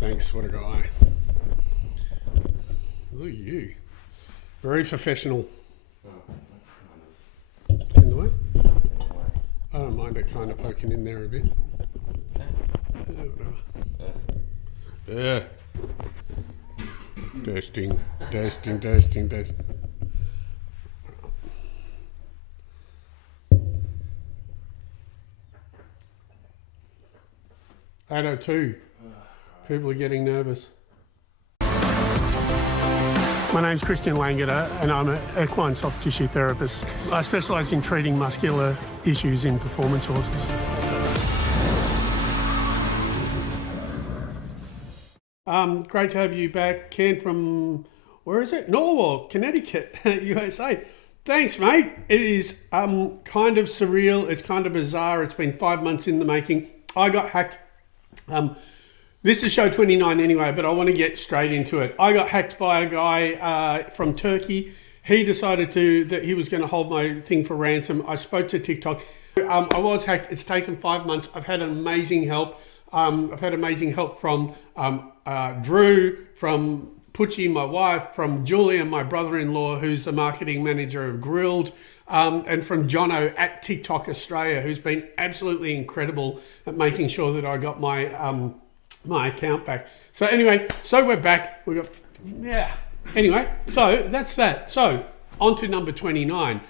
Thanks, what a guy. Look at you. Very professional. In the way? I don't mind it kind of poking in there a bit. Yeah. Testing. 8:02. People are getting nervous. My name's Christian Langeder and I'm an equine soft tissue therapist. I specialise in treating muscular issues in performance horses. Great to have you back, Ken from, where is it? Norwalk, Connecticut, USA. Thanks, mate. It is kind of surreal. It's kind of bizarre. It's been 5 months in the making. I got hacked. This is show 29 anyway, but I want to get straight into it. I got hacked by a guy from Turkey. He decided that he was going to hold my thing for ransom. I spoke to TikTok. I was hacked. It's taken 5 months. I've had amazing help. I've had amazing help from Drew, from Pucci, my wife, from Julian, my brother-in-law, who's the marketing manager of Grilled, and from Jono at TikTok Australia, who's been absolutely incredible at making sure that I got my my account back. So anyway, so we're back. We got, yeah. Anyway, so that's that. So on to number 29.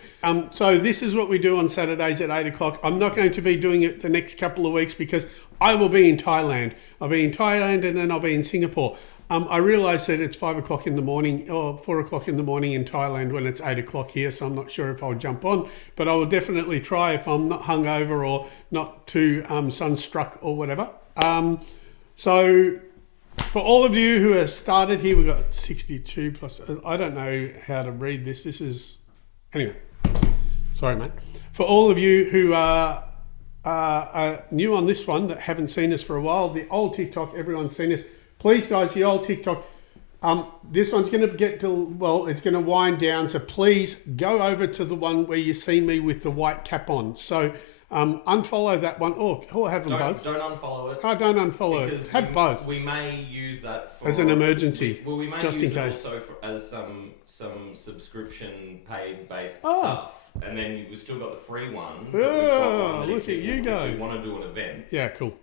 So this is what we do on Saturdays at 8 o'clock. I'm not going to be doing it the next couple of weeks because I will be in Thailand. I'll be in Thailand and then I'll be in Singapore. I realise that it's 5 o'clock in the morning or 4 o'clock in the morning in Thailand when it's 8 o'clock here, so I'm not sure if I'll jump on, but I will definitely try if I'm not hungover or not too sunstruck or whatever. So for all of you who have started here, we've got 62 plus, I don't know how to read this. This is, anyway, sorry, mate. For all of you who are new on this one that haven't seen us for a while, the old TikTok, everyone's seen us. Please, guys, the old TikTok, this one's going to get to, well, it's going to wind down. So please go over to the one where you see me with the white cap on. So unfollow that one, or have them both. Don't unfollow it. Oh, don't unfollow it. Have both. We may use that for, as an emergency. We may just use in it case. Also as some subscription paid based stuff, and then we've still got the free one. Oh, look at you go. If we want to do an event. Yeah, cool.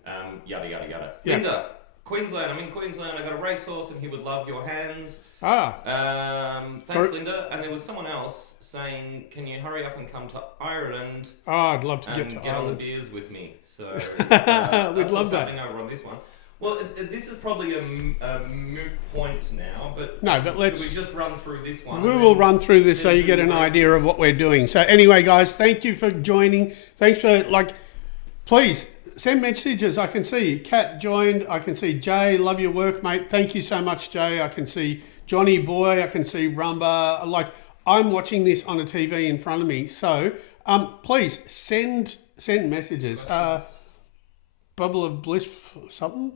Yada yada yada. Yeah. Linda, Queensland. I'm in Queensland. I got a racehorse, and he would love your hands. Thanks, Sorry. Linda. And there was someone else saying, "Can you hurry up and come to Ireland?" I'd love to get to get on the Ireland. beers with me. So we'd love that. Over on this one. Well, this is probably a moot point now, but no, but let's. Should we just run through this one? We will run through this so you get an idea of what we're doing. So anyway, guys, thank you for joining. Thanks for please. Send messages. I can see Kat joined. I can see Jay. Love your work, mate. Thank you so much, Jay. I can see Johnny Boy. I can see Rumba. I'm watching this on a TV in front of me. So please send messages. Bubble of Bliss something.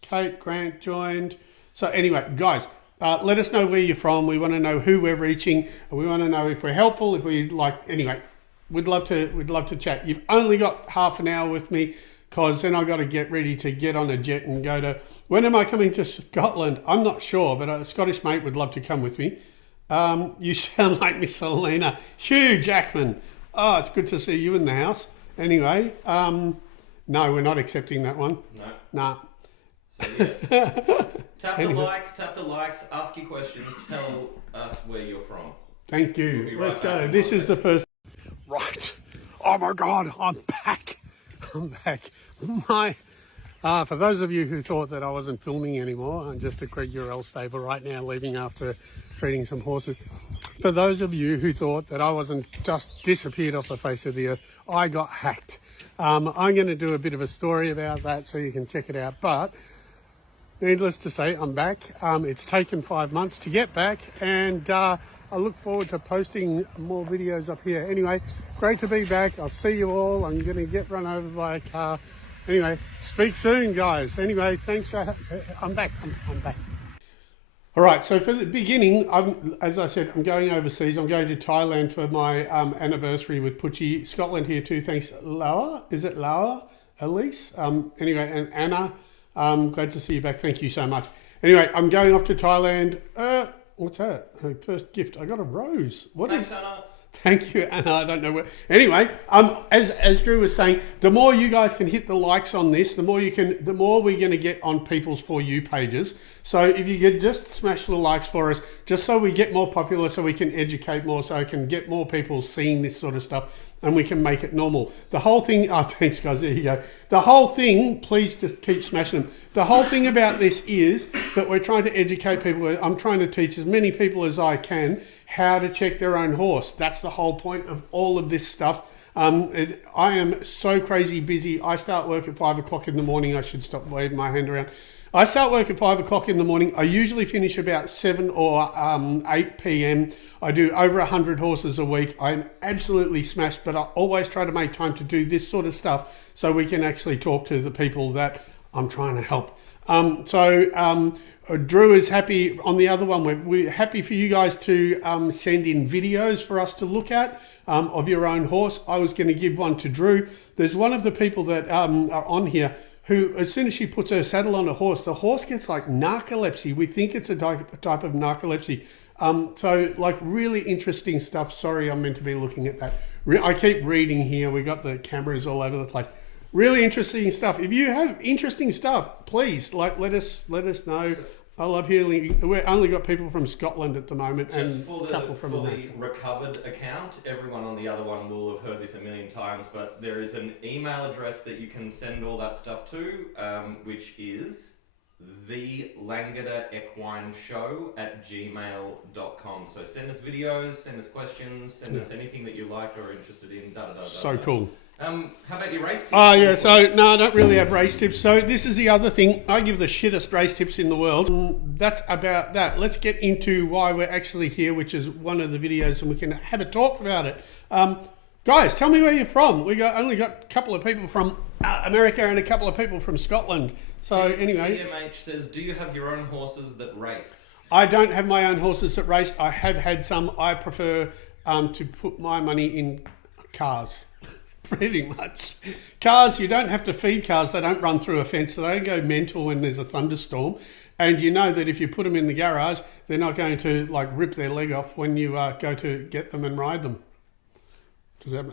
Kate Grant joined. So anyway, guys, let us know where you're from. We want to know who we're reaching. We want to know if we're helpful. If we anyway. We'd love to chat. You've only got half an hour with me because then I've got to get ready to get on a jet and go to, when am I coming to Scotland? I'm not sure, but a Scottish mate would love to come with me. You sound like Miss Selena. Hugh Jackman. Oh, it's good to see you in the house. Anyway, no, we're not accepting that one. No. Nah. So yes. Tap the likes, ask your questions, tell us where you're from. Thank you. We'll be Let's right go. back. This is the first. Right. Oh my God, I'm back. I'm back. For those of you who thought that I wasn't filming anymore, I'm just at Greg Urell stable right now, leaving after treating some horses. For those of you who thought that I wasn't just disappeared off the face of the earth, I got hacked. I'm going to do a bit of a story about that so you can check it out. But needless to say, I'm back. It's taken 5 months to get back, and I look forward to posting more videos up here. Anyway, great to be back. I'll see you all. I'm going to get run over by a car. Anyway, speak soon, guys. Anyway, thanks for... I'm back. I'm back. All right, so for the beginning, as I said, I'm going overseas. I'm going to Thailand for my anniversary with Pucci. Scotland here too. Thanks, Laura. Is it Laura? Elise. Anyway, and Anna, glad to see you back. Thank you so much. Anyway, I'm going off to Thailand. What's that? First gift. I got a rose. Thanks, Anna. Thank you, Anna. I don't know where. Anyway, as Drew was saying, the more you guys can hit the likes on this, the more we're going to get on people's For You pages. So if you could just smash the likes for us, just so we get more popular, so we can educate more, so I can get more people seeing this sort of stuff, and we can make it normal. The whole thing. Oh, thanks, guys. There you go. The whole thing. Please just keep smashing them. The whole thing about this is that we're trying to educate people. I'm trying to teach as many people as I can how to check their own horse. That's the whole point of all of this stuff. I am so crazy busy. I start work at 5 o'clock in the morning. I should stop waving my hand around. I start work at 5 o'clock in the morning. I usually finish about 7 or 8 p.m. I do over 100 horses a week. I'm absolutely smashed, but I always try to make time to do this sort of stuff so we can actually talk to the people that I'm trying to help. Drew is happy on the other one. We're happy for you guys to send in videos for us to look at of your own horse. I was going to give one to Drew. There's one of the people that are on here who, as soon as she puts her saddle on a horse, the horse gets like narcolepsy. We think it's a type of narcolepsy. So like really interesting stuff. Sorry, I'm meant to be looking at that. I keep reading here. We got the cameras all over the place. Really interesting stuff. If you have interesting stuff, please let us know. I love hearing. We've only got people from Scotland at the moment, Just and for a couple from the recovered account, everyone on the other one will have heard this a million times, but there is an email address that you can send all that stuff to, which is the Langeder Equine Show @gmail.com. So send us videos, send us questions, send us anything that you like or are interested in. So cool. How about your race tips? Oh yeah, so no, I don't really have race tips. So this is the other thing. I give the shittest race tips in the world. That's about that. Let's get into why we're actually here, which is one of the videos, and we can have a talk about it. Guys, tell me where you're from. Only got a couple of people from America and a couple of people from Scotland. So anyway, CMH says, do you have your own horses that race? I don't have my own horses that race. I have had some. I prefer to put my money in cars. Pretty much. Cars, you don't have to feed cars. They don't run through a fence. So they don't go mental when there's a thunderstorm. And you know that if you put them in the garage, they're not going to like rip their leg off when you go to get them and ride them. Does that?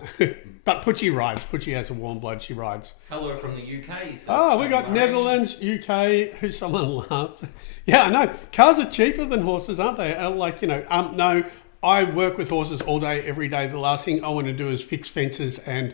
But Putchie rides. Putchie has a warm blood. She rides. Hello from the UK. Says we got Netherlands, UK. Who someone laughs. Yeah, I know. Cars are cheaper than horses, aren't they? No. I work with horses all day, every day. The last thing I want to do is fix fences and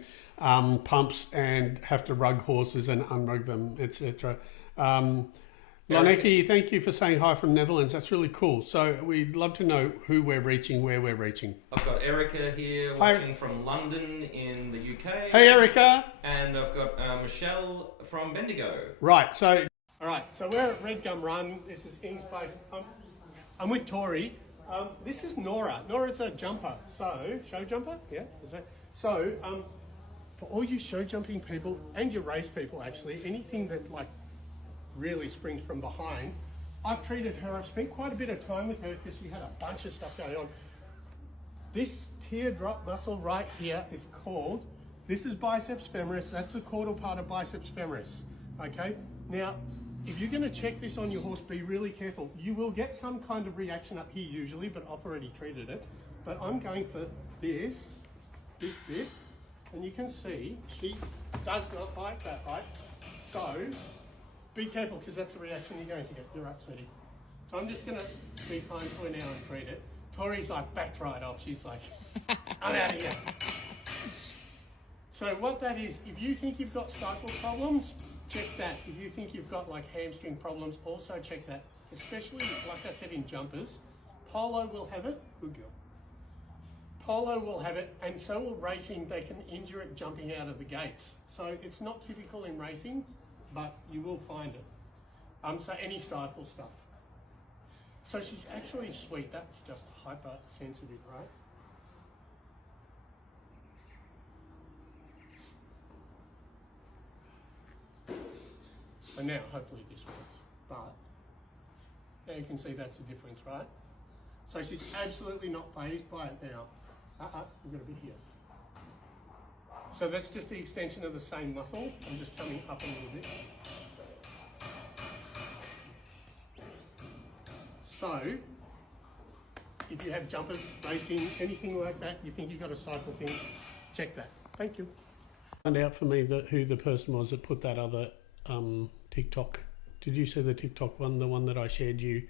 pumps and have to rug horses and unrug them, etc. Loneki, thank you for saying hi from Netherlands. That's really cool. So we'd love to know who we're reaching, where we're reaching. I've got Erica here watching from London in the UK. Hey, Erica. And I've got Michelle from Bendigo. Right. So we're at Red Gum Run. This is Ing's place. I'm with Tori. This is Nora. Nora's a jumper. So, show jumper? Yeah. So, for all you show jumping people and your race people, actually, anything that like really springs from behind, I've treated her. I've spent quite a bit of time with her because she had a bunch of stuff going on. This teardrop muscle right here is called, this is biceps femoris. That's the caudal part of biceps femoris. Okay. Now, if you're going to check this on your horse, be really careful. You will get some kind of reaction up here usually, but I've already treated it. But I'm going for this bit, and you can see she does not like that, right? So be careful because that's a reaction you're going to get. You're right, sweetie. So I'm just going to be kind for now and treat it. Tori's like backed right off. She's like, I'm out of here. So what that is, if you think you've got stifle problems, check that. If you think you've got like hamstring problems, also check that. Especially, like I said, in jumpers. Polo will have it. Good girl. Polo will have it, and so will racing. They can injure it jumping out of the gates. So it's not typical in racing, but you will find it. So any stifle stuff. So she's actually sweet. That's just hypersensitive, right? So now, hopefully this works, but now you can see that's the difference, right? So she's absolutely not fazed by it now. We've got to be here. So that's just the extension of the same muscle. I'm just coming up a little bit. So, if you have jumpers, racing, anything like that, you think you've got a cycle thing, check that. Thank you. Find out for me who the person was that put that other TikTok. Did you see the TikTok one, the one that I shared you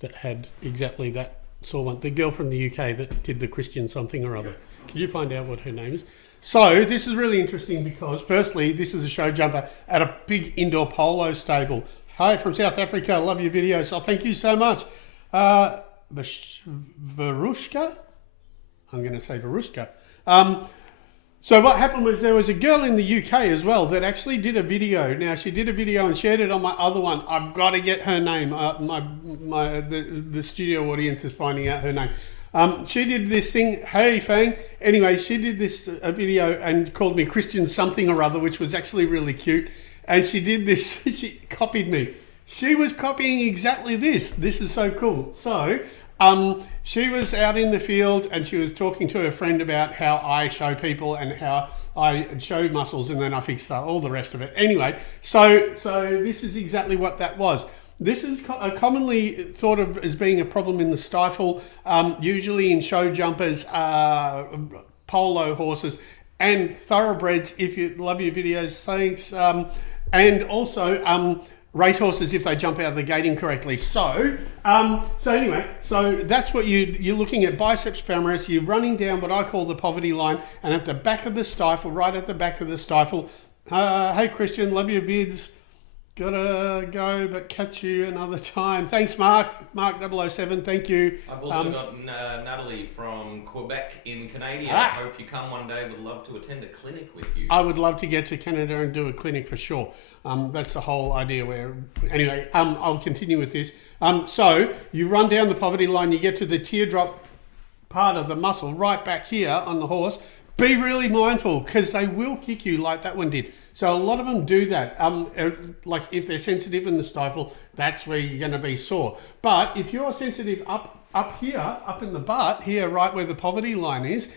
that had exactly that sort of one? The girl from the UK that did the Christian something or other. Can you find out what her name is? So this is really interesting because firstly, this is a show jumper at a big indoor polo stable. Hi from South Africa. Love your videos. Oh, thank you so much. Varushka? I'm going to say Varushka. So what happened was there was a girl in the UK as well that actually did a video. Now she did a video and shared it on my other one. I've got to get her name. The studio audience is finding out her name. She did this thing. Hey Fang. Anyway, she did this video and called me Christian something or other, which was actually really cute. And she did this. She copied me. She was copying exactly this. This is so cool. So. She was out in the field and she was talking to her friend about how I show people and how I show muscles and then I fix all the rest of it. Anyway, so this is exactly what that was. This is commonly thought of as being a problem in the stifle, usually in show jumpers, polo horses and thoroughbreds. If you love your videos, thanks. And also racehorses if they jump out of the gate incorrectly. So anyway, so that's what you're looking at, biceps femoris. You're running down what I call the poverty line, and at the back of the stifle, right at the back of the stifle. Hey Christian, love your vids. Gotta go, but catch you another time. Thanks, Mark 007. Thank you. I've also got Natalie from Quebec in Canada. I hope you come one day. Would love to attend a clinic with you. I would love to get to Canada and do a clinic for sure. That's the whole idea. Anyway, I'll continue with this. So you run down the poverty line. You get to the teardrop part of the muscle right back here on the horse. Be really mindful because they will kick you like that one did. So a lot of them do that. Like if they're sensitive in the stifle, that's where you're going to be sore. But if you're sensitive up here, up in the butt, here right where the poverty line is,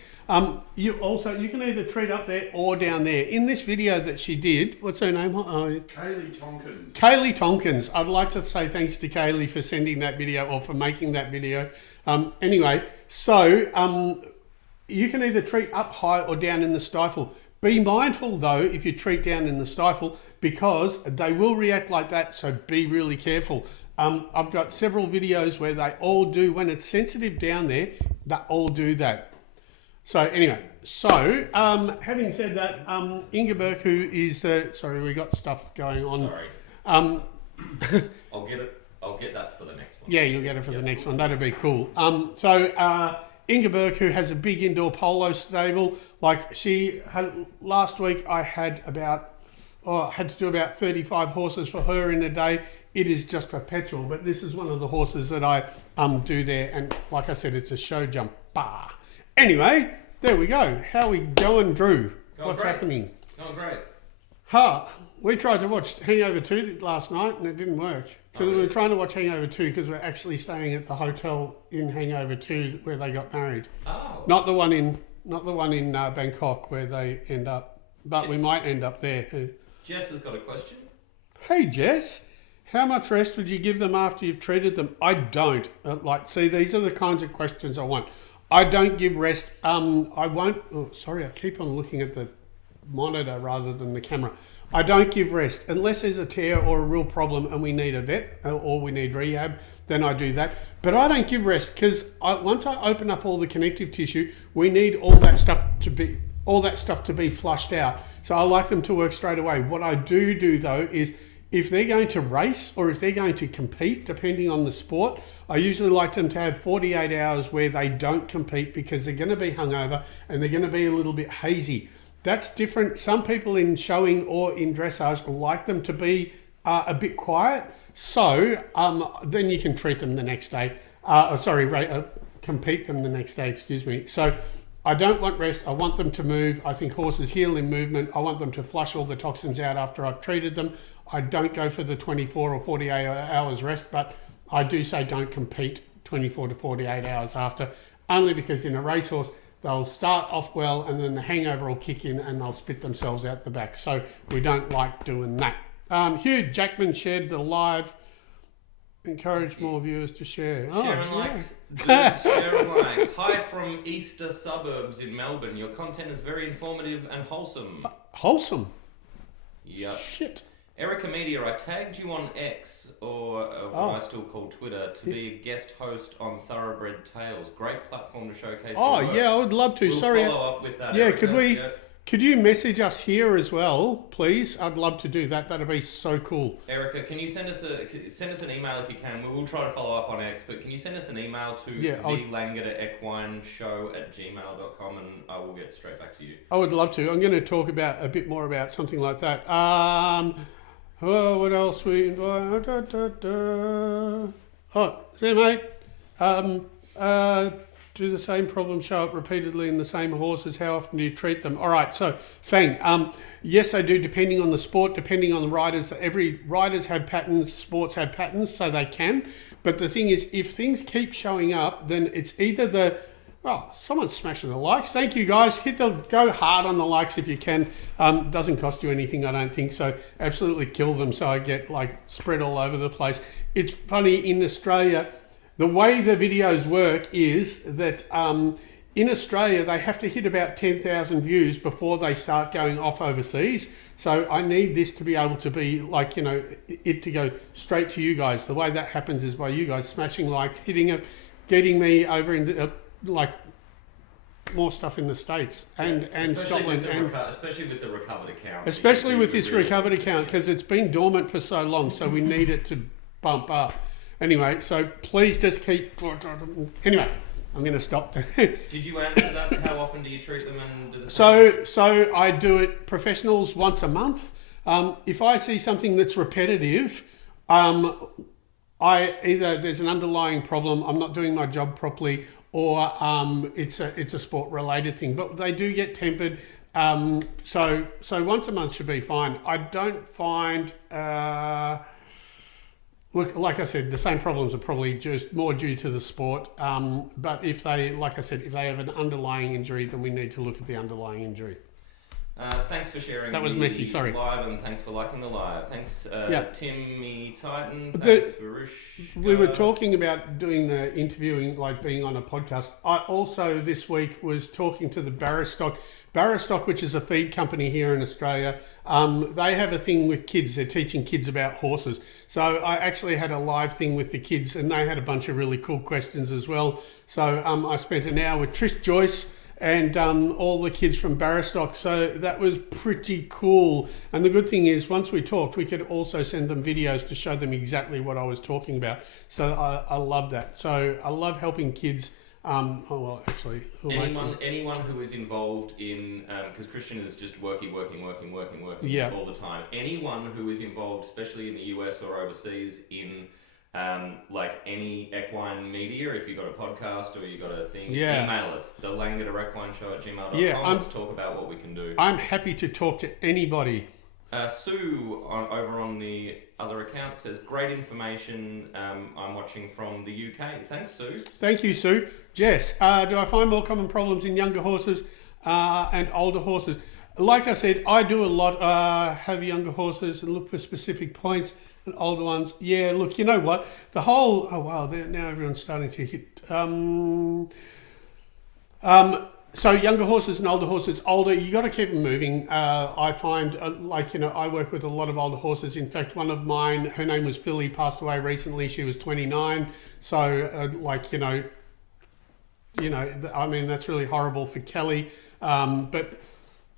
you can either treat up there or down there. In this video that she did, what's her name? Kaylee Tompkins. Kaylee Tompkins. I'd like to say thanks to Kaylee for sending that video or for making that video. Anyway, so you can either treat up high or down in the stifle. Be mindful though if you treat down in the stifle because they will react like that, so be really careful. I've got several videos where they all do, when it's sensitive down there, they all do that. So anyway, having said that, Ingeborg, who is, sorry, we got stuff going on. Sorry. I'll get that for the next one. Yeah, you'll get it for the next one. That'd be cool. Ingeborg, who has a big indoor polo stable, like she had last week, I had to do about 35 horses for her in a day. It is just perpetual, but this is one of the horses that I do there, and like I said, it's a show jump bar. Anyway, there we go. How we going, Drew? What's happening? Oh, great. We tried to watch Hangover 2 last night and it didn't work. Because we were trying to watch Hangover 2 because we're actually staying at the hotel in Hangover 2 where they got married. Oh. Not the one in Bangkok where they end up, but we might end up there. Jess has got a question. Hey Jess, how much rest would you give them after you've treated them? I don't. See, these are the kinds of questions I want. I don't give rest. I won't. Oh, sorry, I keep on looking at the monitor rather than the camera. I don't give rest unless there's a tear or a real problem and we need a vet or we need rehab, then I do that. But I don't give rest because once I open up all the connective tissue, we need all that stuff to be flushed out. So I like them to work straight away. What I do though is if they're going to race or if they're going to compete, depending on the sport, I usually like them to have 48 hours where they don't compete because they're going to be hungover and they're going to be a little bit hazy. That's different. Some people in showing or in dressage like them to be a bit quiet. So then you can treat them the next day. Compete them the next day, excuse me. So I don't want rest. I want them to move. I think horses heal in movement. I want them to flush all the toxins out after I've treated them. I don't go for the 24 or 48 hours rest, but I do say don't compete 24 to 48 hours after, only because in a racehorse, they'll start off well, and then the hangover will kick in, and they'll spit themselves out the back. So we don't like doing that. Hugh Jackman shared the live. Encourage more viewers to share. Sharon likes. Sharon like. Hi from Easter suburbs in Melbourne. Your content is very informative and wholesome. Wholesome. Yep. Shit. Erica Media, I tagged you on X, or what I still call Twitter, to be a guest host on Thoroughbred Tales. Great platform to showcase your work. Yeah, I would love to. We'll Sorry. follow up with that. Yeah, Erica. could you message us here as well, please? I'd love to do that. That'd be so cool. Erica, can you send us an email if you can? We will try to follow up on X, but can you send us an email to the Langeder Equine Show at gmail.com, and I will get straight back to you. I would love to. I'm going to talk about a bit more about something like that. What else we see, mate. Do the same problems show up repeatedly in the same horses? How often do you treat them? All right, so Fang, yes, they do, depending on the sport, depending on the riders. Every riders have patterns, sports have patterns, so they can. But the thing is, if things keep showing up, then it's either someone's smashing the likes. Thank you, guys. Go hard on the likes if you can. Doesn't cost you anything, I don't think. So absolutely kill them so I get spread all over the place. It's funny, in Australia, the way the videos work is that in Australia, they have to hit about 10,000 views before they start going off overseas. So I need this to be able to be it to go straight to you guys. The way that happens is by you guys smashing likes, hitting it, getting me over into more stuff in the States and Scotland. Especially with the recovered account. Especially with this recovered account, because it's been dormant for so long, so we need it to bump up. Anyway, so please just keep... Anyway, I'm going to stop. Did you answer that? How often do you treat them and do the same? So I do it professionals once a month. If I see something that's repetitive, there's an underlying problem, I'm not doing my job properly, or it's a sport related thing. But they do get tempered. So once a month should be fine. I don't find... Look, like I said, the same problems are probably just more due to the sport. But if they have an underlying injury, then we need to look at the underlying injury. Thanks for sharing. That was messy, sorry. Live, and thanks for liking the live. Thanks, Timmy Titan. Thanks, Varush. We were talking about doing the interviewing, being on a podcast. I also this week was talking to the Barrastock, which is a feed company here in Australia. They have a thing with kids. They're teaching kids about horses. So I actually had a live thing with the kids, and they had a bunch of really cool questions as well. So I spent an hour with Trish Joyce and all the kids from Barrastock. So that was pretty cool. And the good thing is, once we talked, we could also send them videos to show them exactly what I was talking about. So I love that. So I love helping kids. Anyone who is involved in, because Christian is just working all the time. Anyone who is involved, especially in the US or overseas, in any equine media, if you've got a podcast or you've got a thing, email us, the Langeder Equine Show at gmail.com. Let's talk about what we can do. I'm happy to talk to anybody. Sue over on the other account says, great information. I'm watching from the UK. Thanks, Sue. Thank you, Sue. Jess, do I find more common problems in younger horses and older horses? Like I said, I do a lot, have younger horses and look for specific points, and older ones. Yeah, look, you know what? The whole, now everyone's starting to hit. So younger horses and older horses. Older, you got to keep them moving. I find, I work with a lot of older horses. In fact, one of mine, her name was Philly, passed away recently. She was 29. So, that's really horrible for Kelly. But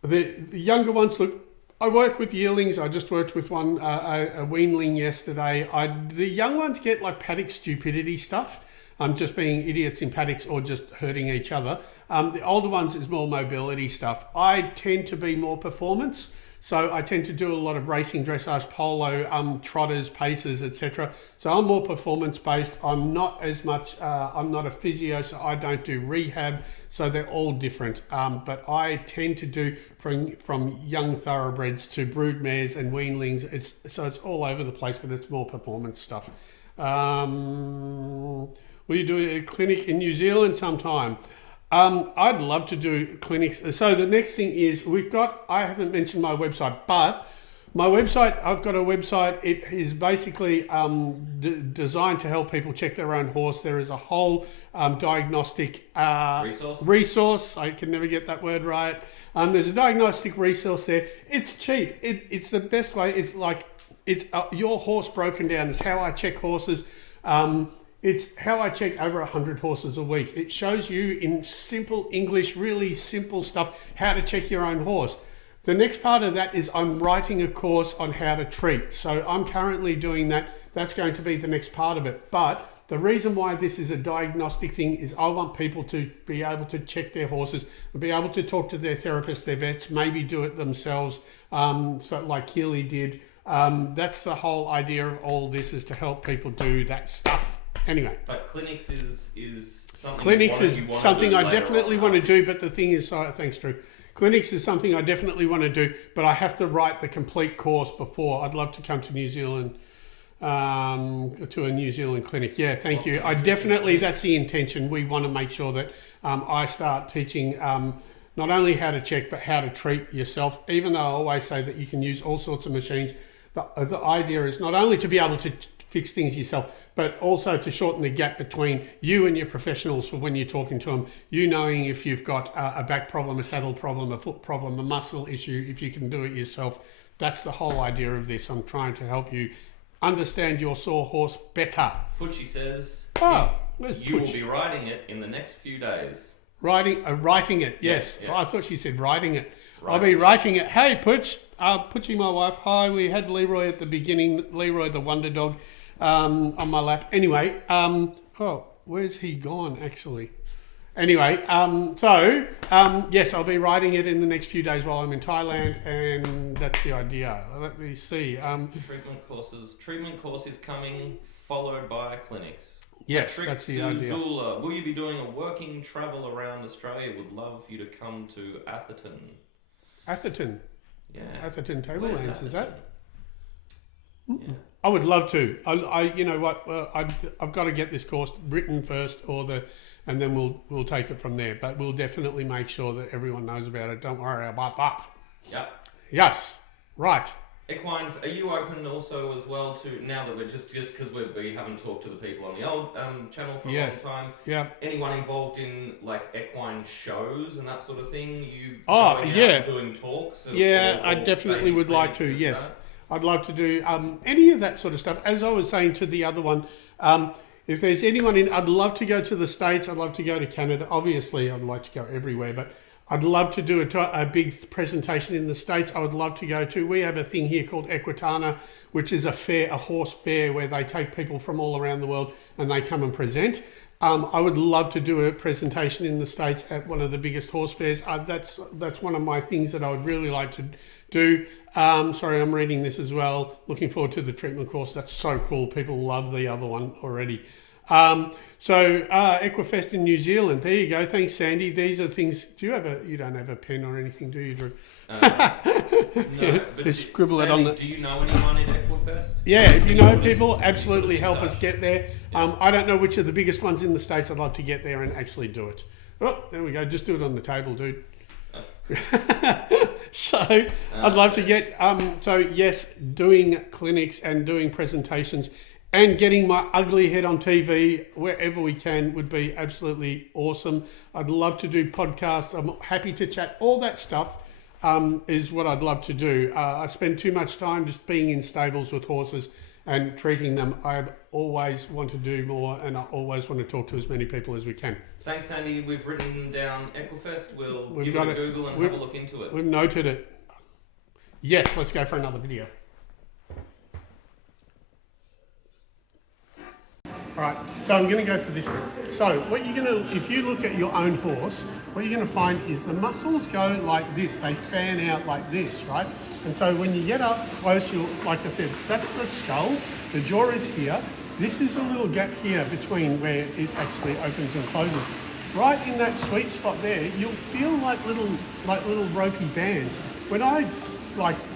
the younger ones, look, I work with yearlings. I just worked with one, a weanling yesterday. The young ones get paddock stupidity stuff. Just being idiots in paddocks or just hurting each other. The older ones is more mobility stuff. I tend to be more performance. So I tend to do a lot of racing, dressage, polo, trotters, paces, etc. So I'm more performance based. I'm not as much, I'm not a physio, so I don't do rehab. So they're all different. But I tend to do from young thoroughbreds to brood mares and weanlings. It's all over the place, but it's more performance stuff. Will you do a clinic in New Zealand sometime? I'd love to do clinics. So the next thing is I haven't mentioned my website, but my website, I've got a website. It is basically designed to help people check their own horse. There is a whole diagnostic resource. I can never get that word right. There's a diagnostic resource there. It's cheap. It's the best way. It's like, it's your horse broken down. It's how I check horses. It's how I check over 100 horses a week. It shows you in simple English, really simple stuff, how to check your own horse. The next part of that is I'm writing a course on how to treat. So I'm currently doing that. That's going to be the next part of it. But the reason why this is a diagnostic thing is I want people to be able to check their horses and be able to talk to their therapists, their vets, maybe do it themselves, so like Keely did. That's the whole idea of all this, is to help people do that stuff. Anyway. But clinics is something. Clinics is something I definitely want to do, but the thing is, thanks, Drew. Clinics is something I definitely want to do, but I have to write the complete course before. I'd love to come to New Zealand, to a New Zealand clinic. Yeah, thank you. That's the intention. We want to make sure that I start teaching not only how to check, but how to treat yourself. Even though I always say that you can use all sorts of machines, the idea is not only to be able to fix things yourself, but also to shorten the gap between you and your professionals for when you're talking to them. You knowing if you've got a back problem, a saddle problem, a foot problem, a muscle issue, if you can do it yourself. That's the whole idea of this. I'm trying to help you understand your sore horse better. Putchy says you will be writing it in the next few days. Writing it, yes. Yeah. I thought she said writing it. I'll be Writing writing it. Hey, Putch. Putchy, my wife. Hi, we had Leroy at the beginning. Leroy, the wonder dog. On my lap. Anyway, where's he gone actually? Anyway, yes, I'll be writing it in the next few days while I'm in Thailand, and that's the idea. Let me see. Treatment course is coming, followed by clinics. Yes, that's the idea. Zula, will you be doing a working travel around Australia? Would love you to come to Atherton. Atherton? Yeah. Atherton Tablelands, is that? Yeah. I would love to. You know what? I've got to get this course written first, and then we'll take it from there. But we'll definitely make sure that everyone knows about it. Don't worry about that. Yep. Yes. Right. Equine, are you open also as well to, now that we're just because we haven't talked to the people on the old channel for a long time? Yeah. Anyone involved in like equine shows and that sort of thing? Doing talks? I definitely would like to. Yes. I'd love to do any of that sort of stuff. As I was saying to the other one, if there's anyone I'd love to go to the States. I'd love to go to Canada. Obviously, I'd like to go everywhere, but I'd love to do a big presentation in the States. I would love to go to. We have a thing here called Equine, which is a horse fair where they take people from all around the world and they come and present. I would love to do a presentation in the States at one of the biggest horse fairs. That's one of my things that I would really like to do. Sorry, I'm reading this as well. Looking forward to the treatment course. That's so cool. People love the other one already. Equifest in New Zealand. There you go. Thanks, Sandy. These are things. You don't have a pen or anything, do you, Drew? No. But scribble Sandy, it on the. Do you know anyone in Equifest? Yeah, if you know people, absolutely help us get there. I don't know which are the biggest ones in the States. I'd love to get there and actually do it. Oh, there we go. Just do it on the table, dude. So I'd love to get yes, doing clinics and doing presentations and getting my ugly head on TV wherever we can would be absolutely awesome. I'd love to do podcasts. I'm happy to chat. All that stuff is what I'd love to do. I spend too much time just being in stables with horses and treating them. I always want to do more, and I always want to talk to as many people as we can. Thanks, Sandy. We've written down Equifest. We'll give it a Google and have a look into it. We've noted it. Yes, let's go for another video. All right, so I'm going to go for this one. So what you're going to, if you look at your own horse, what you're going to find is the muscles go like this. They fan out like this, right? And so when you get up close, like I said, that's the skull. The jaw is here. This is a little gap here between where it actually opens and closes. Right in that sweet spot there, you'll feel like little ropey bands. When I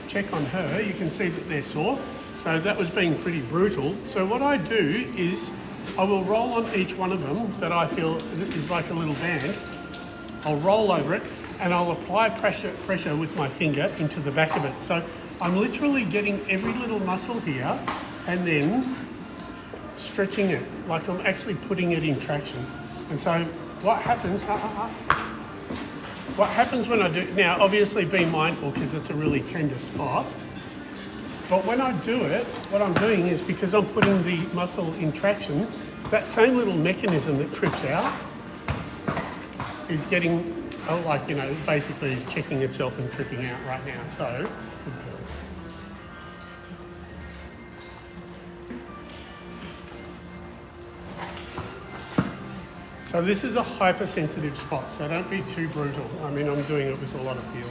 check on her, you can see that they're sore. So that was being pretty brutal. So what I do is I will roll on each one of them that I feel is like a little band, I'll roll over it, and I'll apply pressure with my finger into the back of it. So I'm literally getting every little muscle here and then stretching it, like I'm actually putting it in traction. And so what happens when I do, now obviously be mindful because it's a really tender spot, but when I do it, what I'm doing is, because I'm putting the muscle in traction, that same little mechanism that trips out is getting, basically is checking itself and tripping out right now. So, good girl. So this is a hypersensitive spot, so don't be too brutal. I mean, I'm doing it with a lot of feel.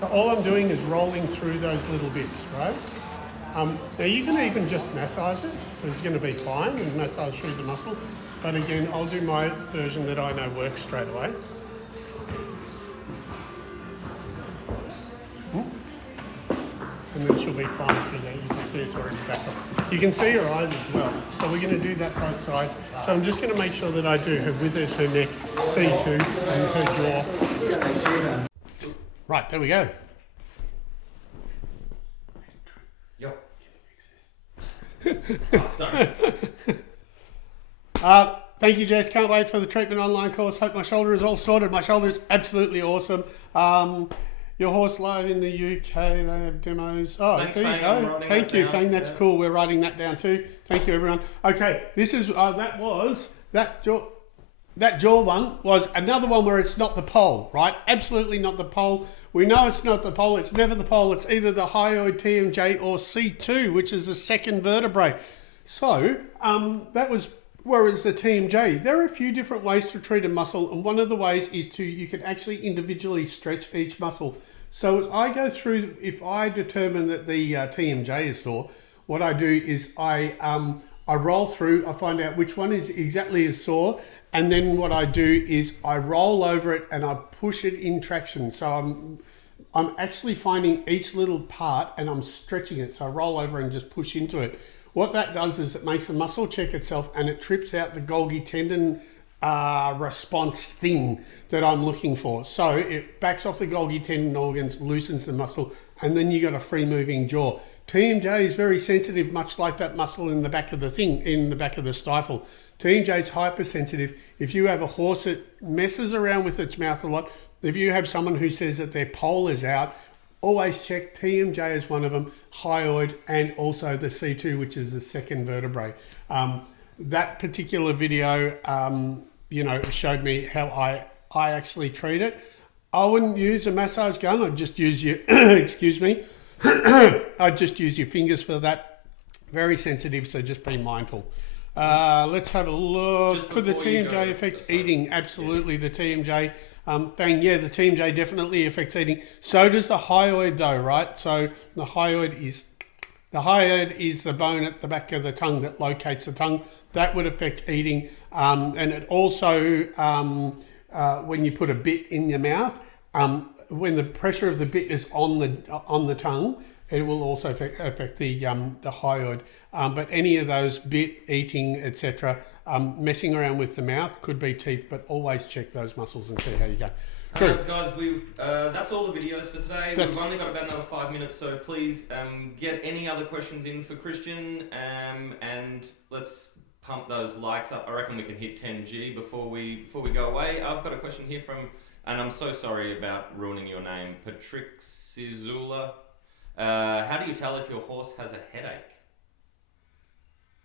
So all I'm doing is rolling through those little bits, right? Now you can even just massage it, so it's going to be fine, and massage through the muscle. But again, I'll do my version that I know works straight away. And then she'll be fine through that. You can see it's already back up. You can see her eyes as well. So we're going to do that both sides. So I'm just going to make sure that I do her withers, her neck, C2, and her jaw. Right, there we go. Yep. Oh, sorry. Thank you, Jess. Can't wait for the treatment online course. Hope my shoulder is all sorted. My shoulder is absolutely awesome. Your horse live in the UK, they have demos. Oh, Thanks, there you Fang. go. Thank you, Fang. That's cool. We're writing that down too. Thank you, everyone. Okay, this is, that jaw one was another one where it's not the pole, right? Absolutely not the pole. We know it's not the pole. It's never the pole. It's either the hyoid TMJ or C2, which is the second vertebrae. So that was, whereas the TMJ, there are a few different ways to treat a muscle, and one of the ways is you can actually individually stretch each muscle. So as I go through, if I determine that the TMJ is sore, what I do is I roll through, I find out which one is exactly as sore, and then what I do is I roll over it and I push it in traction. So I'm actually finding each little part and I'm stretching it. So I roll over and just push into it. What that does is it makes the muscle check itself and it trips out the Golgi tendon response thing that I'm looking for. So it backs off the Golgi tendon organs, loosens the muscle, and then you got a free moving jaw. TMJ is very sensitive, much like that muscle in the back of the thing, in the back of the stifle. TMJ is hypersensitive. If you have a horse that messes around with its mouth a lot, if you have someone who says that their pole is out, always check TMJ as one of them, hyoid, and also the C2, which is the second vertebrae. That particular video, showed me how I actually treat it. I wouldn't use a massage gun. I'd just use your, excuse me, I'd just use your fingers for that. Very sensitive, so just be mindful. Let's have a look. Could the TMJ affect eating? Absolutely, the TMJ. The TMJ definitely affects eating. So does the hyoid though, right? So the hyoid is the bone at the back of the tongue that locates the tongue. That would affect eating. And it also, when you put a bit in your mouth, when the pressure of the bit is on the tongue, it will also affect the hyoid. But any of those bit, eating, etc., messing around with the mouth could be teeth, but always check those muscles and see how you go. Guys, that's all the videos for today. We've only got about another 5 minutes, so please get any other questions in for Christian, and let's pump those likes up. I reckon we can hit 10G before we go away. I've got a question here from, and I'm so sorry about ruining your name, Patrixizula. How do you tell if your horse has a headache?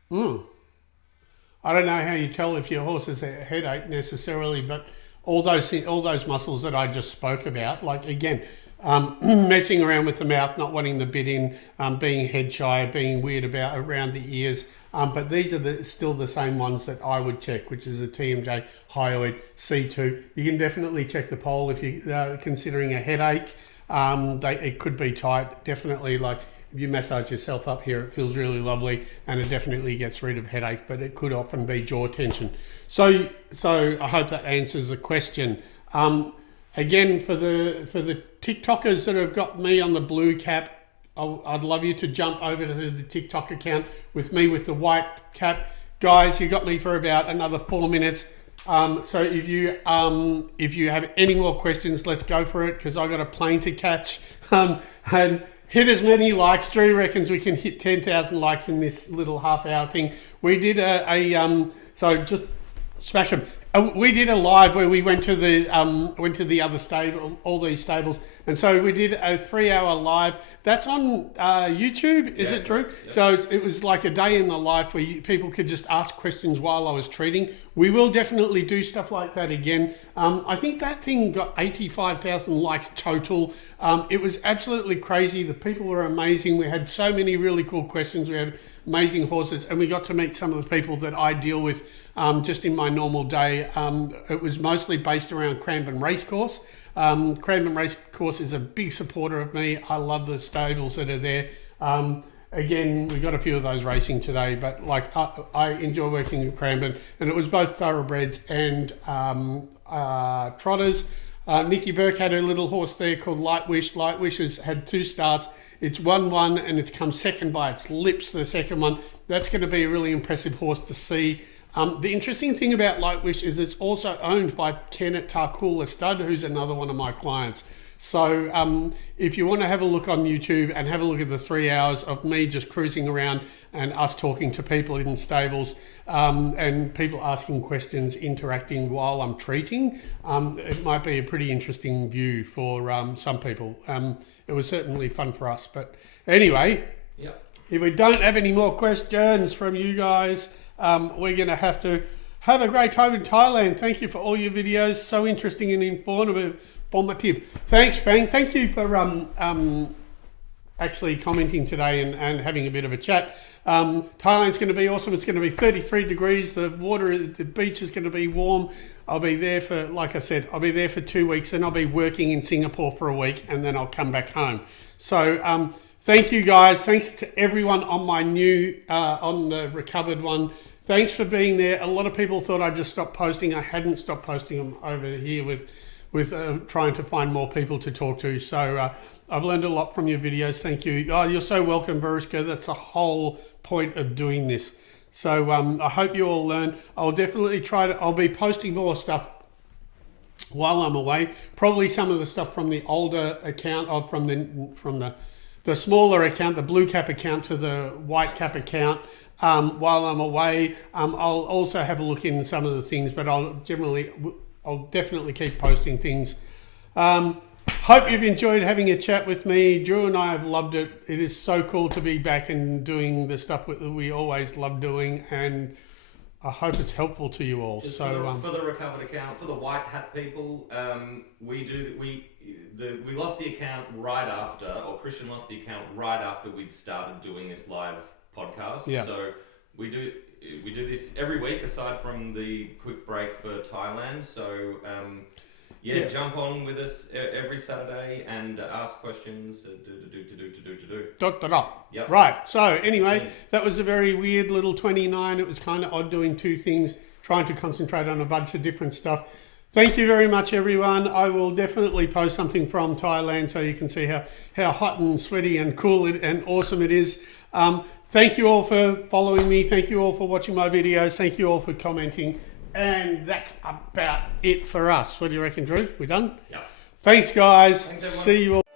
I don't know how you tell if your horse has a headache necessarily, but all those muscles that I just spoke about, like again, messing around with the mouth, not wanting the bit in, being head shy, being weird around the ears. But these are still the same ones that I would check, which is a TMJ, hyoid, C2. You can definitely check the pole if you're considering a headache. It could be tight, definitely. Like if you massage yourself up here, it feels really lovely, and it definitely gets rid of headache. But it could often be jaw tension. So I hope that answers the question. Again, for the TikTokers that have got me on the blue cap, I'd love you to jump over to the TikTok account with me with the white cap. Guys, you got me for about another 4 minutes. So if you have any more questions, let's go for it because I got a plane to catch. And hit as many likes. Drew reckons we can hit 10,000 likes in this little half-hour thing. We did so just smash them. We did a live where we went to the other stable, all these stables, and so we did a 3-hour live. That's on YouTube, is it, Drew? Yeah. So it was like a day in the life where people could just ask questions while I was treating. We will definitely do stuff like that again. I think that thing got 85,000 likes total. It was absolutely crazy. The people were amazing. We had so many really cool questions. We had amazing horses, and we got to meet some of the people that I deal with just in my normal day. It was mostly based around Cranbourne Racecourse. Cranbourne Racecourse is a big supporter of me. I love the stables that are there. Again, we got a few of those racing today, but like I enjoy working in Cranbourne, and it was both thoroughbreds and trotters. Nikki Burke had a little horse there called Light Wish. Light Wish has had 2 starts. It's won one and it's come second by its lips, the second one. That's going to be a really impressive horse to see. The interesting thing about Light Wish is it's also owned by Ken at Tarkula Stud, who's another one of my clients. So if you want to have a look on YouTube and have a look at the 3 hours of me just cruising around and us talking to people in stables and people asking questions, interacting while I'm treating, it might be a pretty interesting view for some people. It was certainly fun for us. But anyway, if we don't have any more questions from you guys, we're going to have a great time in Thailand. Thank you for all your videos. So interesting and informative. Thanks, Fang. Thank you for actually commenting today and having a bit of a chat. Thailand's going to be awesome. It's going to be 33 degrees. The beach is going to be warm. I'll be there for, like I said, I'll be there for 2 weeks, and I'll be working in Singapore for a week, and then I'll come back home. So thank you guys. Thanks to everyone on my new, on the recovered one. Thanks for being there. A lot of people thought I just stopped posting. I hadn't stopped posting them over here with trying to find more people to talk to. So I've learned a lot from your videos. Thank you. Oh, you're so welcome, Verushka. That's the whole point of doing this. So I hope you all learn. I'll definitely I'll be posting more stuff while I'm away. Probably some of the stuff from the older account, or from the smaller account, the blue cap account to the white cap account. While I'm away, I'll also have a look in some of the things, but I'll definitely keep posting things. Hope you've enjoyed having a chat with me. Drew and I have loved it. It is so cool to be back and doing the stuff that we always love doing, and I hope it's helpful to you all. Just so for the recovered account, for the white hat people, we lost the account right after, or Christian lost the account right after we'd started doing this live podcast. Yeah. So we do this every week aside from the quick break for Thailand. So jump on with us every Saturday and ask questions. Yep. Right. So anyway, that was a very weird little 29. It was kind of odd doing 2 things, trying to concentrate on a bunch of different stuff. Thank you very much, everyone. I will definitely post something from Thailand so you can see how hot and sweaty and cool and awesome it is. Thank you all for following me. Thank you all for watching my videos. Thank you all for commenting. And that's about it for us. What do you reckon, Drew? We done? Yeah. Thanks, guys. Thanks, everyone. See you all.